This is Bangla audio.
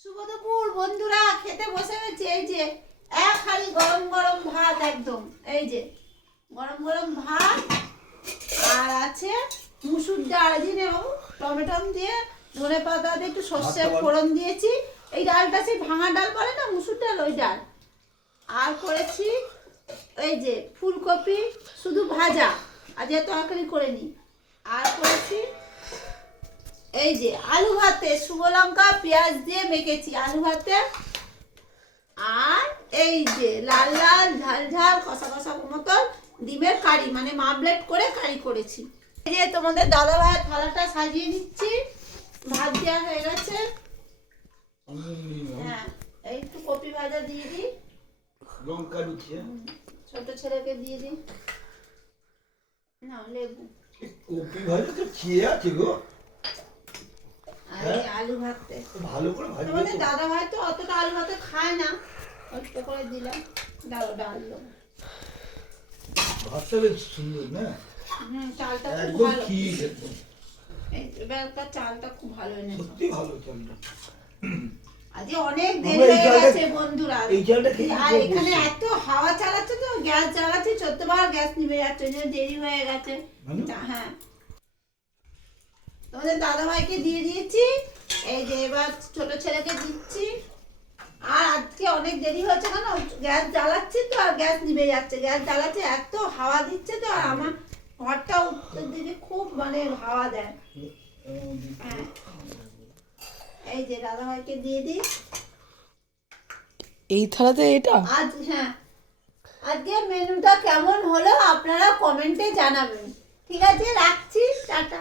শুভ দুপুর বন্ধুরা, খেতে বসে গেছি। এই যে এক হাঁড়ি গরম গরম ভাত, একদম এই যে গরম গরম ভাত, আর আছে মুসুর ডাল দিয়ে বাবু টমেটো দিয়ে ধনে পাতা দিয়ে একটু সর্ষে ফোড়ন দিয়েছি। এই ডালটা সেই ভাঙা ডাল বলে না, মুসুর ডাল, ওই ডাল। আর করেছি এই যে ফুলকপি শুধু ভাজা, আজ তরকারি করে নি। আর করেছি এই যে আলু ভাতে শুকনো লঙ্কা পেঁয়াজ দিয়ে মেখেছি আলু ভাতে। আর এই যে লাল লাল ঝাল ঝাল কষা কষা মতন ডিমের কারি, মানে মাবলেট করে কারি করেছি। এই যে তোমাদের দাদা ভাইয়ের থালাটা সাজিয়ে দিচ্ছি, ভাত দেওয়া হয়ে গেছে। হ্যাঁ, এই একটু কপি ভাজা দিয়ে দিই, লঙ্কা দিচ্ছি, ছোট ছেলেকে দিয়ে দিই। না লেবু, কপি ভাজা তো খেয়ে আছে গো। আলু ভাতে ভালো করে ভাজবে। তোমাদের দাদা ভাই তো অতটা আলু ভাতে খায় না, অল্প করে দিলাম। ডাল ডাল ভাতটা বেশ সুন্দর না? চালটা খুব একদম ভালো। ঠিক একদম। এবারকার চালটা খুব ভালো এনেছে। সত্যি ভালো চালটা। আজকে অনেক দেরি আমরা এই হয়ে চালটা- গেছে বন্ধুরা। এই চালটা খেয়ে আর খুব এখানে বসে। এত হাওয়া চালাচ্ছে তো, গ্যাস জ্বালাচ্ছি 14 বার গ্যাস নিভে যাচ্ছে, ওই জন্য দেরি হয়ে গেছে। মানে? হ্যাঁ, তোমাদের দাদা ভাইকে দিয়ে দিয়েছি। এই যে এবার ছোট ছেলেকে দিচ্ছি। আর আজকে অনেক দেরি হয়েছে কেন, গ্যাস জ্বালাচ্ছি তো আর গ্যাস নিভে যাচ্ছে। গ্যাস জ্বালাচ্ছে, এত হাওয়া দিচ্ছে তো, আর আমার ঘরটা উত্তর দিকে খুব মানে হাওয়া দেয়। হ্যাঁ, এই যে দাদা ভাইকে দিয়ে দিই এই থালাতে এটা। আজ। হ্যাঁ, আজকে মেনুটা কেমন হলো আপনারা কমেন্টে জানাবেন। ঠিক আছে, রাখছি, টাটা।